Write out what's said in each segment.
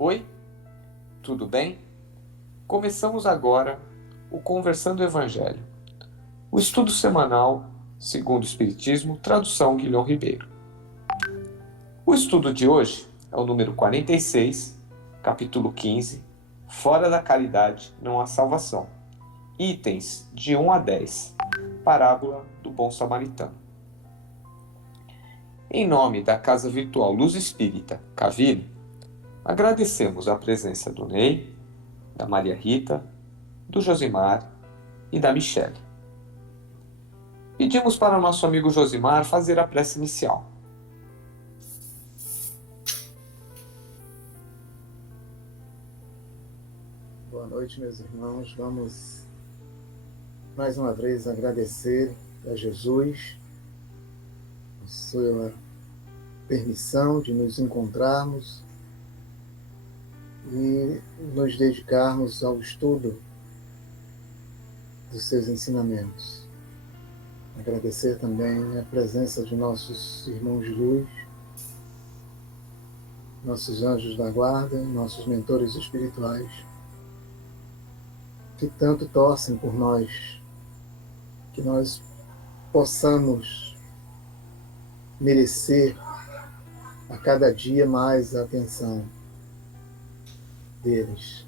Oi, tudo bem? Começamos agora o Conversando Evangelho, o estudo semanal segundo o Espiritismo, tradução Guilhom Ribeiro. O estudo de hoje é o número 46, capítulo 15, Fora da caridade não há salvação, itens de 1 a 10, parábola do bom samaritano. Em nome da Casa Virtual Luz Espírita Cavile, agradecemos a presença do Ney, da Maria Rita, do Josimar e da Michele. Pedimos para o nosso amigo Josimar fazer a prece inicial. Boa noite, meus irmãos. Vamos mais uma vez agradecer a Jesus a sua permissão de nos encontrarmos e nos dedicarmos ao estudo dos seus ensinamentos. Agradecer também a presença de nossos irmãos de luz, nossos anjos da guarda, nossos mentores espirituais, que tanto torcem por nós, que nós possamos merecer a cada dia mais a atenção deles.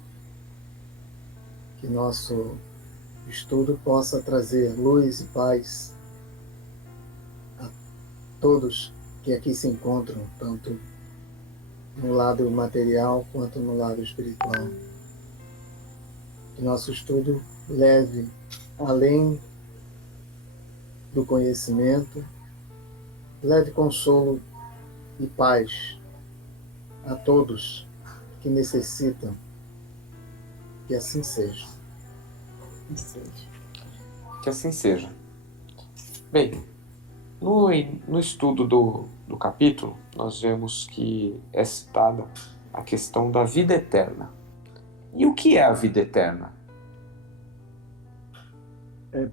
Que nosso estudo possa trazer luz e paz a todos que aqui se encontram, tanto no lado material quanto no lado espiritual. Que nosso estudo leve além do conhecimento, leve consolo e paz a todos que necessitam. Que assim seja. Que assim seja. Bem, no estudo do capítulo, nós vemos que é citada a questão da vida eterna. E o que é a vida eterna?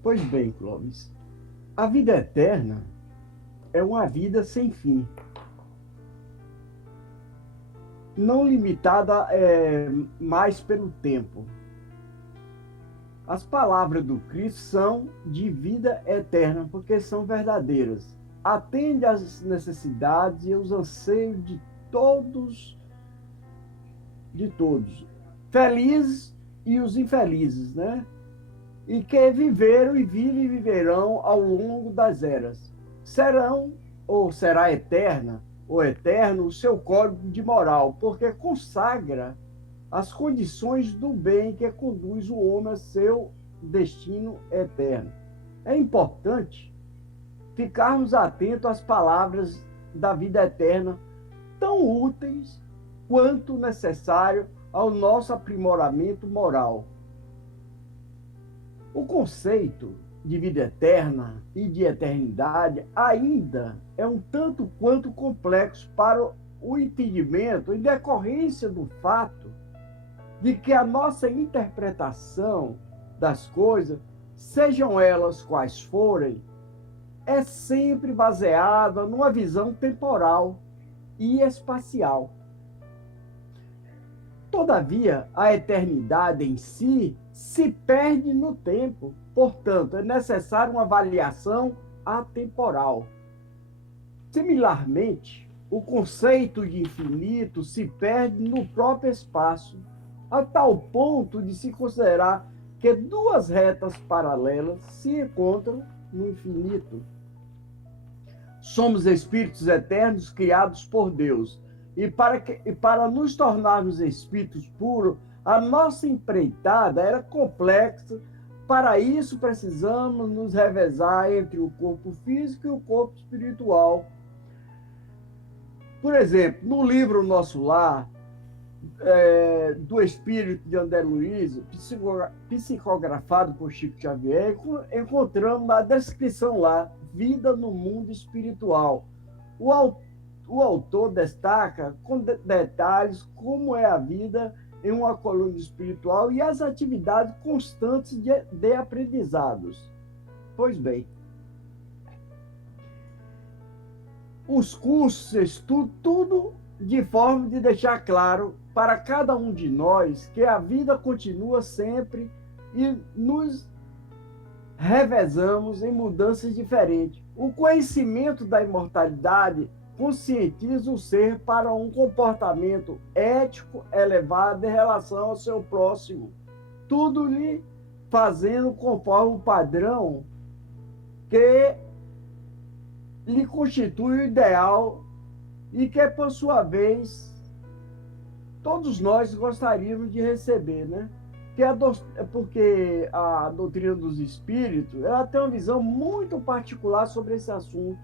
Pois bem, Clóvis, a vida eterna é uma vida sem fim, não limitada mais pelo tempo. As palavras do Cristo são de vida eterna, porque são verdadeiras. Atende às necessidades e aos anseios de todos, felizes e os infelizes, né? E que viveram e vivem e viverão ao longo das eras. Serão, ou será eterna, ou eterno, o seu código de moral, porque consagra as condições do bem que conduz o homem a seu destino eterno. É importante ficarmos atentos às palavras da vida eterna, tão úteis quanto necessário ao nosso aprimoramento moral. O conceito de vida eterna e de eternidade ainda é um tanto quanto complexo para o entendimento em decorrência do fato de que a nossa interpretação das coisas, sejam elas quais forem, é sempre baseada numa visão temporal e espacial. Todavia, a eternidade em si se perde no tempo, portanto, é necessária uma avaliação atemporal. Similarmente, o conceito de infinito se perde no próprio espaço, a tal ponto de se considerar que duas retas paralelas se encontram no infinito. Somos espíritos eternos criados por Deus, e para nos tornarmos espíritos puros, a nossa empreitada era complexa. Para isso, precisamos nos revezar entre o corpo físico e o corpo espiritual. Por exemplo, no livro Nosso Lar, do espírito de André Luiz, psicografado por Chico Xavier, encontramos a descrição lá, vida no mundo espiritual. O autor destaca com detalhes como é a vida em uma colônia espiritual e as atividades constantes de aprendizados. Pois bem, os cursos, estudo, tudo de forma de deixar claro para cada um de nós que a vida continua sempre e nos revezamos em mudanças diferentes. O conhecimento da imortalidade conscientiza o ser para um comportamento ético elevado em relação ao seu próximo, tudo lhe fazendo conforme o padrão que lhe constitui o ideal e que, por sua vez, todos nós gostaríamos de receber, né? Porque a doutrina dos espíritos, ela tem uma visão muito particular sobre esse assunto.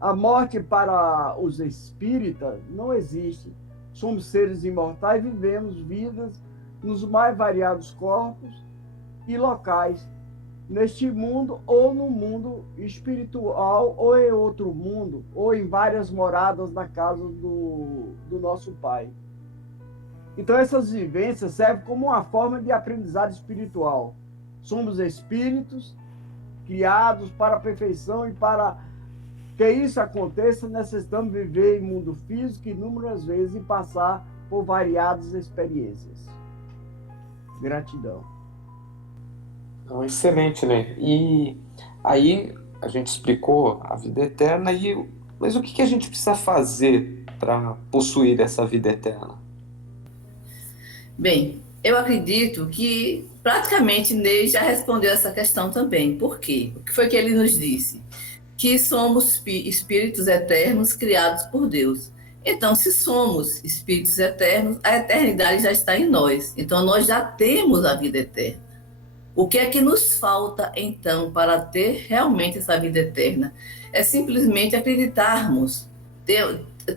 A morte para os espíritas não existe. Somos seres imortais, vivemos vidas nos mais variados corpos e locais, neste mundo ou no mundo espiritual, ou em outro mundo, ou em várias moradas na casa do nosso Pai. Então, essas vivências servem como uma forma de aprendizado espiritual. Somos espíritos criados para a perfeição e para que isso aconteça, necessitamos viver em mundo físico inúmeras vezes e passar por variadas experiências. Gratidão. Excelente, né? E aí a gente explicou a vida eterna, mas o que a gente precisa fazer para possuir essa vida eterna? Bem, eu acredito que praticamente Ney já respondeu essa questão também. Por quê? O que foi que ele nos disse? Que somos espíritos eternos criados por Deus. Então, se somos espíritos eternos, a eternidade já está em nós. Então, nós já temos a vida eterna. O que é que nos falta, então, para ter realmente essa vida eterna? É simplesmente acreditarmos,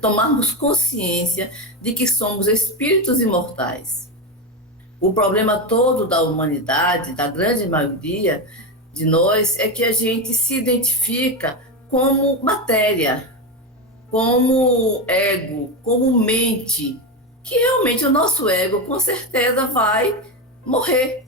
tomarmos consciência de que somos espíritos imortais. O problema todo da humanidade, da grande maioria de nós, é que a gente se identifica como matéria, como ego, como mente, que realmente o nosso ego, com certeza, vai morrer.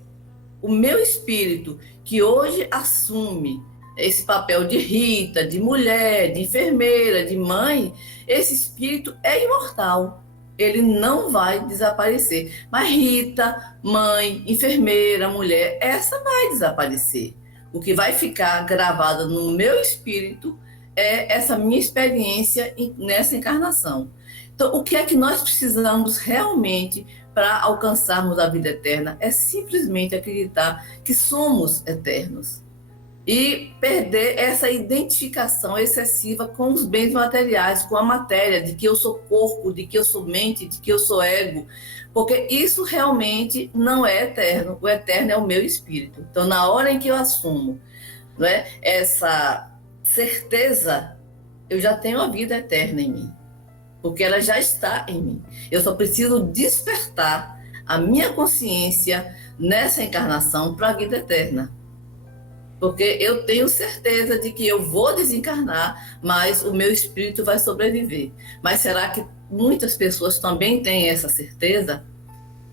O meu espírito, que hoje assume esse papel de Rita, de mulher, de enfermeira, de mãe, esse espírito é imortal. Ele não vai desaparecer. Mas Rita, mãe, enfermeira, mulher, essa vai desaparecer. O que vai ficar gravado no meu espírito é essa minha experiência nessa encarnação. Então, o que é que nós precisamos realmente para alcançarmos a vida eterna? É simplesmente acreditar que somos eternos e perder essa identificação excessiva com os bens materiais, com a matéria, de que eu sou corpo, de que eu sou mente, de que eu sou ego, porque isso realmente não é eterno. O eterno é o meu espírito. Então, na hora em que eu assumo, não é, essa certeza, eu já tenho a vida eterna em mim, porque ela já está em mim. Eu só preciso despertar a minha consciência nessa encarnação para a vida eterna. Porque eu tenho certeza de que eu vou desencarnar, mas o meu espírito vai sobreviver. Mas será que muitas pessoas também têm essa certeza?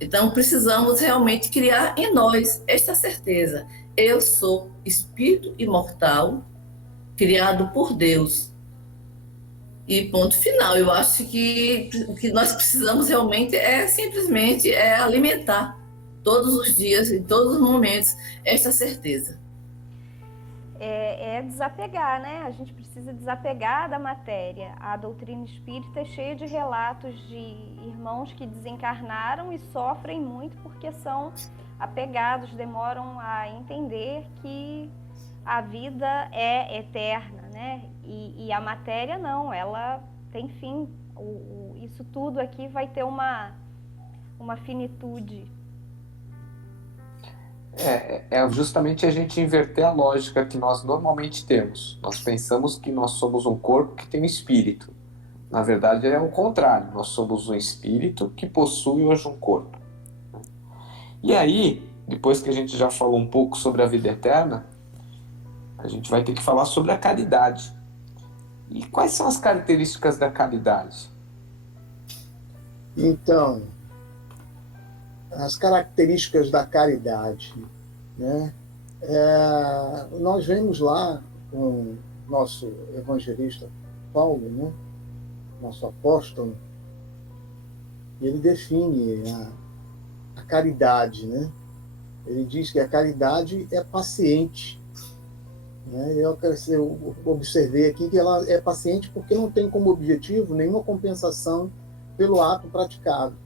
Então, precisamos realmente criar em nós esta certeza. Eu sou espírito imortal, criado por Deus. E ponto final. Eu acho que o que nós precisamos realmente é simplesmente alimentar todos os dias, em todos os momentos, esta certeza. É desapegar, né? A gente precisa desapegar da matéria. A doutrina espírita é cheia de relatos de irmãos que desencarnaram e sofrem muito porque são apegados, demoram a entender que a vida é eterna, né? E a matéria não, ela tem fim. Isso tudo aqui vai ter uma finitude. É justamente a gente inverter a lógica que nós normalmente temos. Nós pensamos que nós somos um corpo que tem um espírito. Na verdade, é o contrário. Nós somos um espírito que possui hoje um corpo. E aí, depois que a gente já falou um pouco sobre a vida eterna, a gente vai ter que falar sobre a caridade. E quais são as características da caridade? Então, as características da caridade, né? Nós vemos lá com o nosso evangelista Paulo, né? Nosso apóstolo, ele define a caridade, né? Ele diz que a caridade é paciente, né? Eu observei aqui que ela é paciente porque não tem como objetivo nenhuma compensação pelo ato praticado,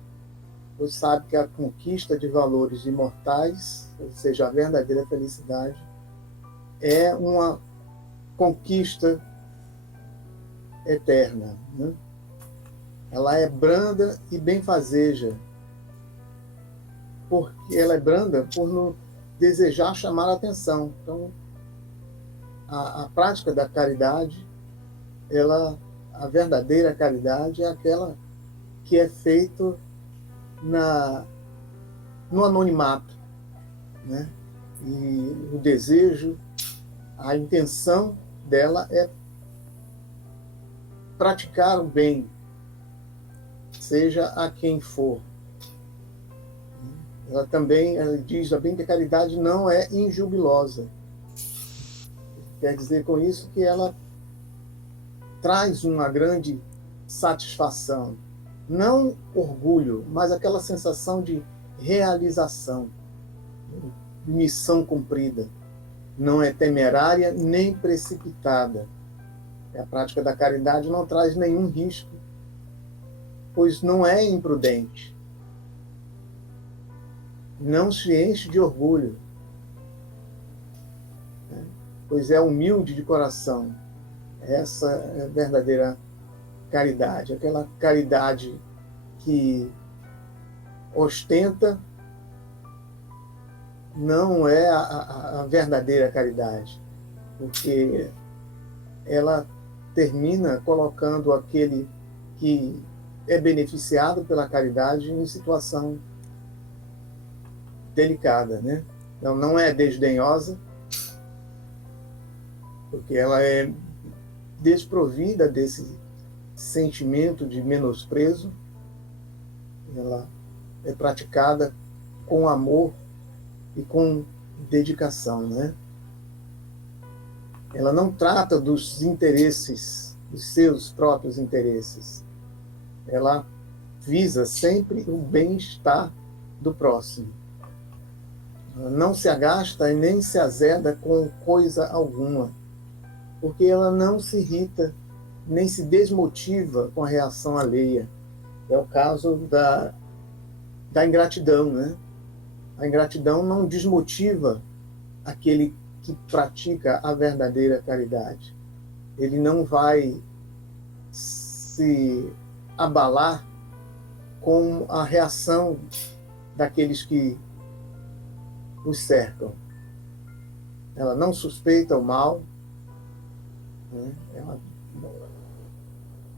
pois sabe que a conquista de valores imortais, ou seja, a verdadeira felicidade, é uma conquista eterna, né? Ela é branda e benfazeja, porque ela é branda por não desejar chamar a atenção. Então, a prática da caridade, a verdadeira caridade é aquela que é feita no anonimato, né? E o desejo, a intenção dela é praticar o bem, seja a quem for. Ela diz também que a caridade não é injubilosa. Quer dizer com isso que ela traz uma grande satisfação, não orgulho, mas aquela sensação de realização, missão cumprida. Não é temerária nem precipitada. A prática da caridade não traz nenhum risco, pois não é imprudente. Não se enche de orgulho, né? Pois é humilde de coração. Essa é a verdadeira caridade, aquela caridade que ostenta não é a verdadeira caridade, porque ela termina colocando aquele que é beneficiado pela caridade em situação delicada, né? Então, não é desdenhosa, porque ela é desprovida desse sentimento de menosprezo, ela é praticada com amor e com dedicação, né? Ela não trata dos interesses, dos seus próprios interesses. Ela visa sempre o bem-estar do próximo. Ela não se agasta e nem se azeda com coisa alguma, porque ela não se irrita, nem se desmotiva com a reação alheia. É o caso da ingratidão, né? A ingratidão não desmotiva aquele que pratica a verdadeira caridade. Ele não vai se abalar com a reação daqueles que os cercam. Ela não suspeita o mal, né? Ela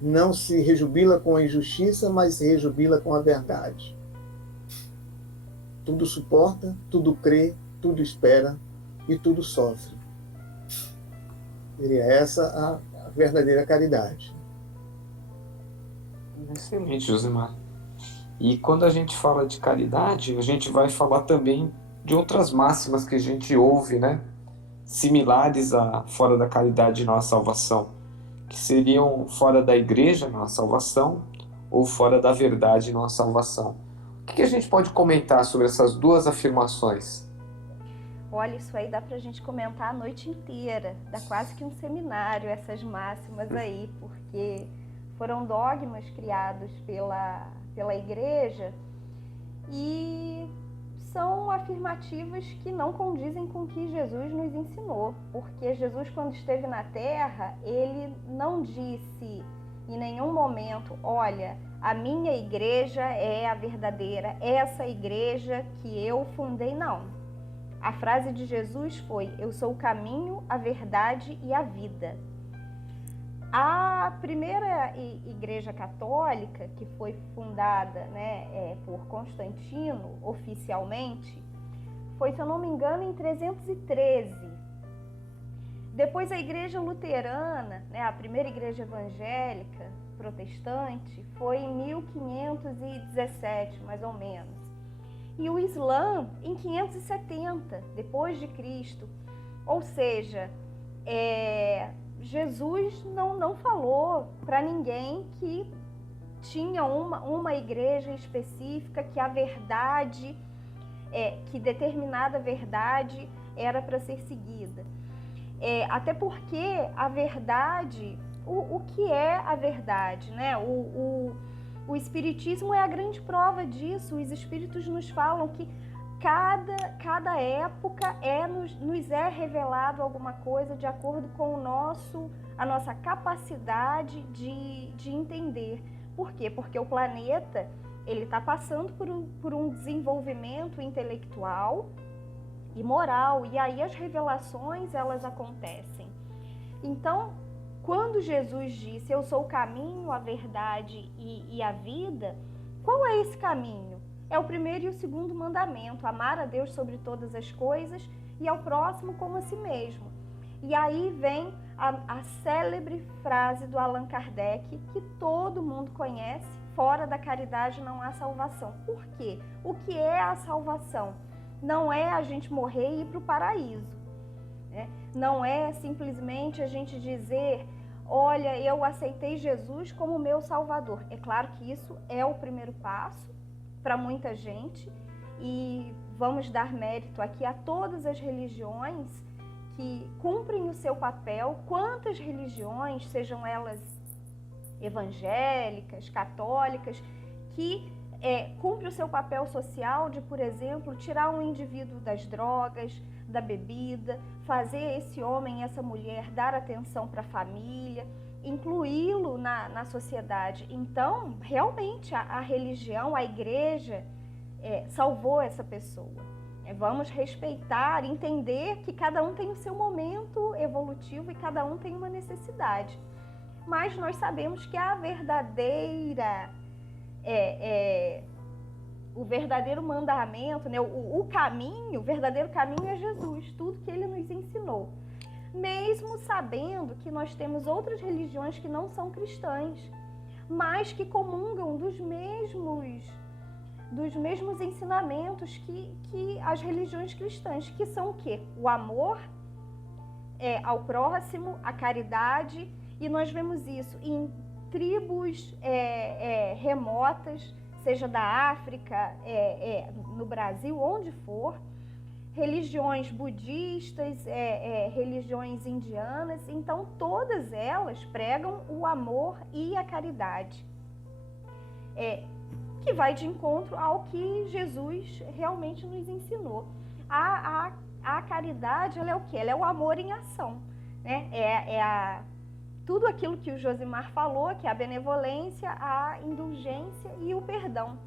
não se rejubila com a injustiça, mas se rejubila com a verdade. Tudo suporta, tudo crê, tudo espera e tudo sofre. Seria essa a verdadeira caridade. Excelente, Josimar. E quando a gente fala de caridade, a gente vai falar também de outras máximas que a gente ouve, né? Similares a fora da caridade não há salvação, que seriam fora da igreja não há salvação ou fora da verdade não há salvação. O que a gente pode comentar sobre essas duas afirmações? Olha, isso aí dá pra gente comentar a noite inteira, dá quase que um seminário essas máximas aí, porque foram dogmas criados pela igreja e são afirmativas que não condizem com o que Jesus nos ensinou, porque Jesus, quando esteve na Terra, ele não disse em nenhum momento, olha, a minha igreja é a verdadeira, essa igreja que eu fundei, não. A frase de Jesus foi, eu sou o caminho, a verdade e a vida. A primeira igreja católica, que foi fundada, né, por Constantino, oficialmente, foi, se eu não me engano, em 313. Depois a igreja luterana, né, a primeira igreja evangélica protestante, foi em 1517, mais ou menos. E o Islã em 570, depois de Cristo. Ou seja, Jesus não falou para ninguém que tinha uma igreja específica, que a verdade, que determinada verdade era para ser seguida. Até porque a verdade, o que é a verdade, né? O Espiritismo é a grande prova disso. Os Espíritos nos falam que cada época nos é revelado alguma coisa de acordo com a nossa capacidade de entender. Por quê? Porque o planeta ele está passando por um desenvolvimento intelectual e moral, e aí as revelações elas acontecem. Então, quando Jesus disse, eu sou o caminho, a verdade e a vida, qual é esse caminho? É o primeiro e o segundo mandamento, amar a Deus sobre todas as coisas e ao próximo como a si mesmo. E aí vem a célebre frase do Allan Kardec, que todo mundo conhece, fora da caridade não há salvação. Por quê? O que é a salvação? Não é a gente morrer e ir para o paraíso, né? Não é simplesmente a gente dizer, olha, eu aceitei Jesus como meu Salvador. É claro que isso é o primeiro passo para muita gente, e vamos dar mérito aqui a todas as religiões que cumprem o seu papel. Quantas religiões, sejam elas evangélicas, católicas, que cumpre o seu papel social de, por exemplo, tirar um indivíduo das drogas, da bebida, fazer esse homem e essa mulher dar atenção para a família, incluí-lo na sociedade. Então, realmente, a religião, a igreja, salvou essa pessoa. Vamos respeitar, entender que cada um tem o seu momento evolutivo e cada um tem uma necessidade. Mas nós sabemos que a verdadeira... o verdadeiro mandamento, né? O verdadeiro caminho é Jesus, tudo que ele nos ensinou. Mesmo sabendo que nós temos outras religiões que não são cristãs, mas que comungam dos mesmos ensinamentos que as religiões cristãs, que são o quê? O amor ao próximo, a caridade, e nós vemos isso em tribos remotas, seja da África, no Brasil, onde for, religiões budistas, religiões indianas. Então todas elas pregam o amor e a caridade, que vai de encontro ao que Jesus realmente nos ensinou. A caridade, ela é o quê? Ela é o amor em ação, né? Tudo aquilo que o Josimar falou, que é a benevolência, a indulgência e o perdão.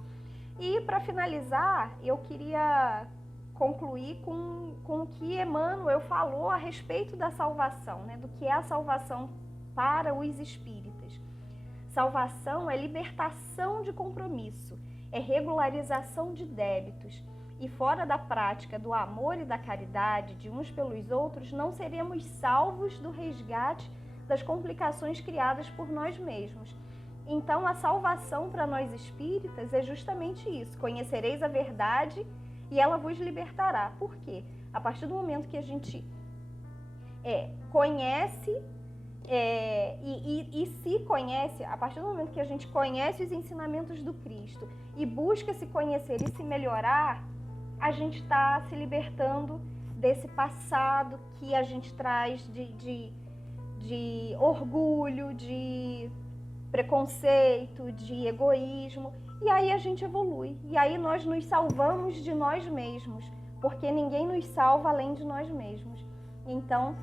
E para finalizar, eu queria concluir com o que Emmanuel falou a respeito da salvação, né? Do que é a salvação para os espíritas. Salvação é libertação de compromisso, é regularização de débitos. E fora da prática do amor e da caridade de uns pelos outros, não seremos salvos do resgate das complicações criadas por nós mesmos. Então, a salvação para nós espíritas é justamente isso: conhecereis a verdade e ela vos libertará. Por quê? A partir do momento que a gente conhece e se conhece, a partir do momento que a gente conhece os ensinamentos do Cristo e busca se conhecer e se melhorar, a gente está se libertando desse passado que a gente traz de orgulho, de preconceito, de egoísmo, e aí a gente evolui. E aí nós nos salvamos de nós mesmos, porque ninguém nos salva além de nós mesmos. Então,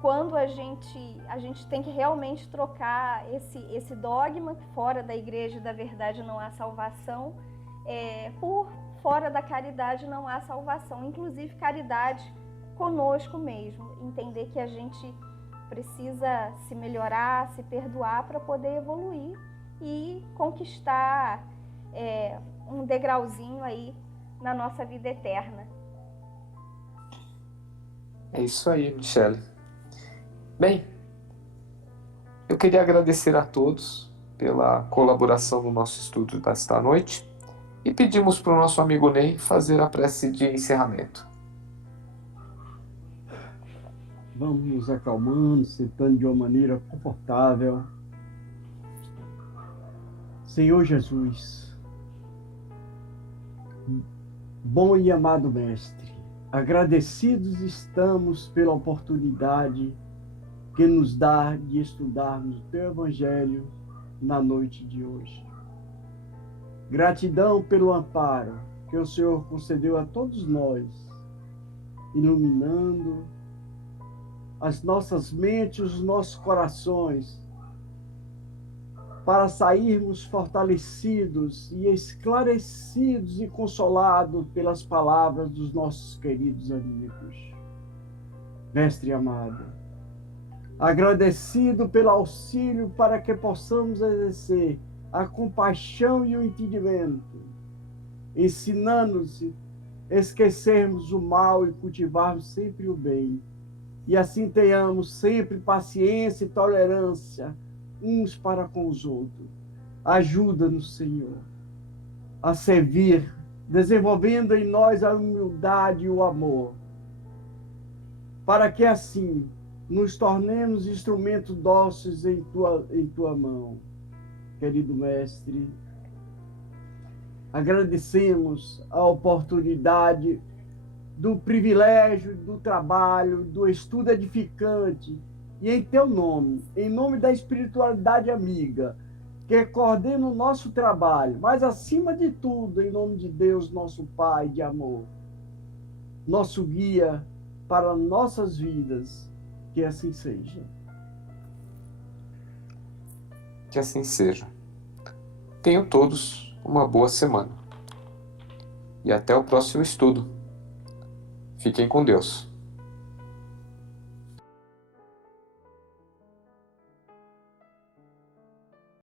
quando a gente tem que realmente trocar esse dogma, que fora da igreja da verdade não há salvação, por fora da caridade não há salvação, inclusive caridade conosco mesmo, entender que a gente precisa se melhorar, se perdoar para poder evoluir e conquistar um degrauzinho aí na nossa vida eterna. É isso aí, Michele. Bem, eu queria agradecer a todos pela colaboração no nosso estudo desta noite e pedimos para o nosso amigo Ney fazer a prece de encerramento. Vamos nos acalmando, sentando de uma maneira confortável. Senhor Jesus, bom e amado Mestre, agradecidos estamos pela oportunidade que nos dá de estudarmos o Teu Evangelho na noite de hoje. Gratidão pelo amparo que o Senhor concedeu a todos nós, iluminando as nossas mentes, os nossos corações, para sairmos fortalecidos e esclarecidos e consolados pelas palavras dos nossos queridos amigos. Mestre amado, agradecido pelo auxílio para que possamos exercer a compaixão e o entendimento, ensinando-nos a esquecermos o mal e cultivarmos sempre o bem. E assim tenhamos sempre paciência e tolerância uns para com os outros. Ajuda-nos, Senhor, a servir, desenvolvendo em nós a humildade e o amor, para que assim nos tornemos instrumentos dóceis em tua mão. Querido Mestre, agradecemos a oportunidade do privilégio, do trabalho, do estudo edificante, e em teu nome, em nome da espiritualidade amiga, que coordena o nosso trabalho, mas acima de tudo, em nome de Deus, nosso Pai de amor, nosso guia para nossas vidas, que assim seja. Que assim seja. Tenham todos uma boa semana. E até o próximo estudo. Fiquem com Deus.